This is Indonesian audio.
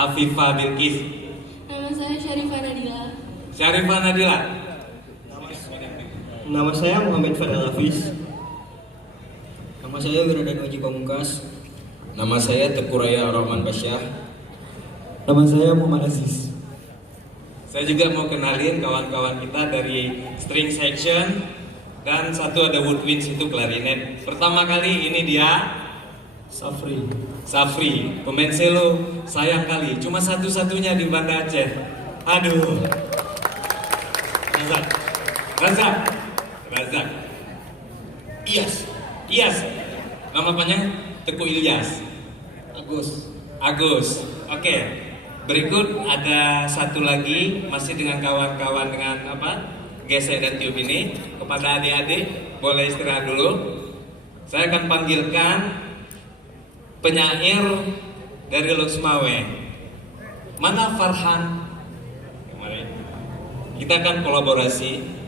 Afifah Bilqis. Nama saya Syarifah Nadila. Syarifah Nadila. Nama saya Muhammad Fadal Hafiz. Nama saya Wiradana Waji Pamungkas. Nama saya Teguh Raya Rahman Basyah. Nama saya Muhammad Aziz. Saya juga mau kenalin kawan-kawan kita dari string section dan satu ada woodwinds itu klarinet. Pertama kali ini dia Safri, pemain selo. Sayang kali, cuma satu-satunya di Banda Aceh. Aduh. Razak. Iyas. Nama panjang Teguh Ilyas. Agus. Oke. Berikut ada satu lagi masih dengan kawan-kawan dengan gesek dan tiup ini. Kepada adik-adik boleh istirahat dulu. Saya akan panggilkan penyair dari Loksmawe. Mana Farhan? Kemarin kita akan kolaborasi.